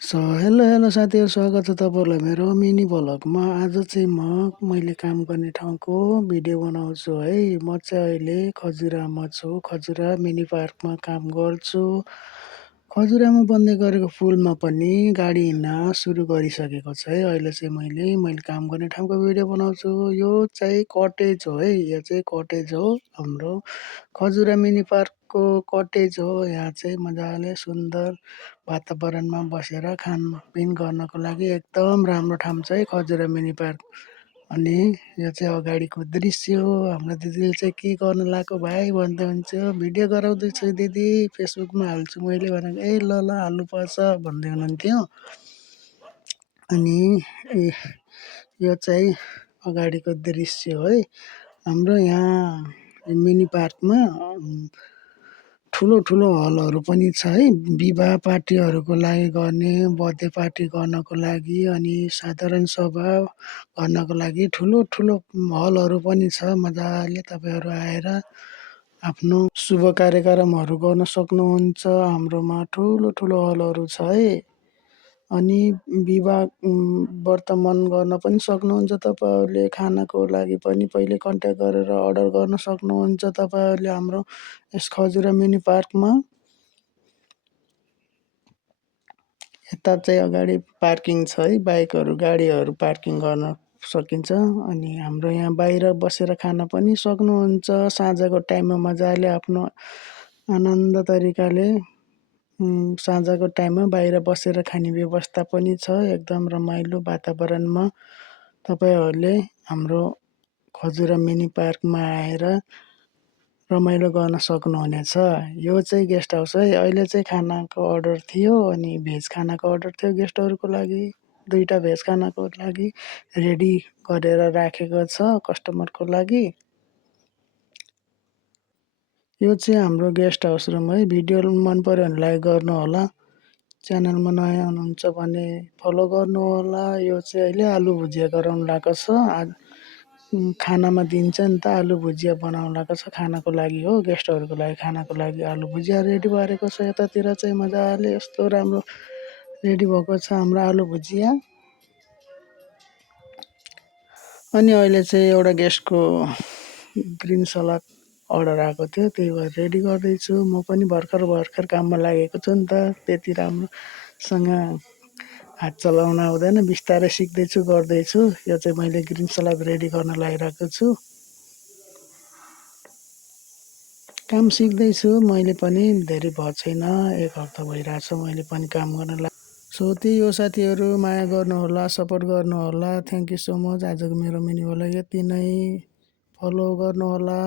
Hello साथीहरू, स्वागत छ तपाईँहरूलाई मेरो मिनी भ्लगमा। आज चाहिँ मैले काम गर्ने ठाउँको भिडियो बनाउँछु है। म चाहिँ अहिले खजुरामा छु, खजुरा मिनी पार्कमा काम गर्छु। खजुरामा बन्दै गरेको पुलमा पनि गाडी हिँड्न सुरु गरिसकेको छ है। अहिले चाहिँ मैले काम गर्ने ठाउँको भिडियो बनाउँछु। यो चाहिँ कटेज हो है, यो चाहिँ कटेज हो हाम्रो खजुरा मिनी पार्कको कटेज हो। यहाँ चाहिँ मजाले सुन्दर वातावरणमा बसेर खानपिन गर्नको लागि एकदम राम्रो ठाउँ चाहिँ खजुरा मिनी पार्क। अनि यो चाहिँ अगाडिको दृश्य हो। हाम्रो दिदीले चाहिँ के गर्नु लगाएको भाइ भन्दै हुन्छ, भिडियो गराउँदैछु दिदी, फेसबुकमा हाल्छु मैले भनेको, ए ल ल हाल्नुपर्छ भन्दै हुनुहुन्थ्यो। अनि यो चाहिँ अगाडिको दृश्य हो है। हाम्रो यहाँ मिनी पार्कमा ठुलो ठुलो हलहरू पनि छ है। विवाह पार्टीहरूको लागि गर्ने, बर्थडे पार्टी गर्नको लागि, अनि साधारण सभा गर्नको लागि ठुलो ठुलो हलहरू पनि छ। मजाले तपाईँहरू आएर आफ्नो शुभ कार्यक्रमहरू गर्न सक्नुहुन्छ। हाम्रोमा ठुलो ठुलो हलहरू छ है। अनि विवाह व्रत मन गर्न पनि सक्नुहुन्छ तपाईँहरूले। खानाको लागि पनि पहिले कन्ट्याक्ट गरेर अर्डर गर्न सक्नुहुन्छ तपाईँहरूले हाम्रो यस खजुरा मिनी पार्कमा। यता चाहिँ अगाडि पार्किङ छ है, बाइकहरू गाडीहरू पार्किङ गर्न सकिन्छ। अनि हाम्रो यहाँ बाहिर बसेर खान पनि सक्नुहुन्छ। साँझको टाइममा मजाले आफ्नो आनन्द तरिकाले साँझको टाइममा बाहिर बसेर खाने व्यवस्था पनि छ। एकदम रमाइलो वातावरणमा तपाईँहरूले हाम्रो खजुरा मिनी पार्कमा आएर रमाइलो गर्न सक्नुहुनेछ। यो चाहिँ गेस्ट हाउस है। अहिले चाहिँ खानाको अर्डर थियो, अनि भेज खानाको अर्डर थियो गेस्टहरूको लागि। 2टा भेज खानाको लागि रेडी गरेर राखेको छ कस्टमरको लागि। यो चाहिँ हाम्रो गेस्ट हाउस रुम है। भिडियो मन पर्यो भने लाइक गर्नुहोला, च्यानलमा नयाँ हुनुहुन्छ भने फलो गर्नुहोला। यो चाहिँ अहिले आलु भुजिया गराउनु लगाएको छ। खानामा दिन्छ नि त, आलु भुजिया बनाउनु लगाएको छ खानाको लागि हो, गेस्टहरूको लागि खानाको लागि आलु भुजिया रेडी पारेको छ। यतातिर चाहिँ मजाले यस्तो राम्रो रेडी भएको छ हाम्रो आलु भुजिया। अनि अहिले चाहिँ एउटा गेस्टको ग्रिन सलाद अर्डर आएको थियो, त्यही भएर रेडी गर्दैछु। म पनि भर्खर काममा लागेको छु नि त, त्यति राम्रोसँग हात चलाउन आउँदैन, बिस्तारै सिक्दैछु गर्दैछु। यो चाहिँ मैले ग्रिन सलाद रेडी गर्न लागिरहेको छु। काम सिक्दैछु मैले पनि, धेरै भएको छैन, 1 हप्ता भइरहेछ मैले पनि काम गर्न लाग् सो त्यही हो साथीहरू, माया गर्नुहोला, सपोर्ट गर्नुहोला। Thank you so much. आजको मेरो मिनी भ्लग यति नै। फलो गर्नुहोला।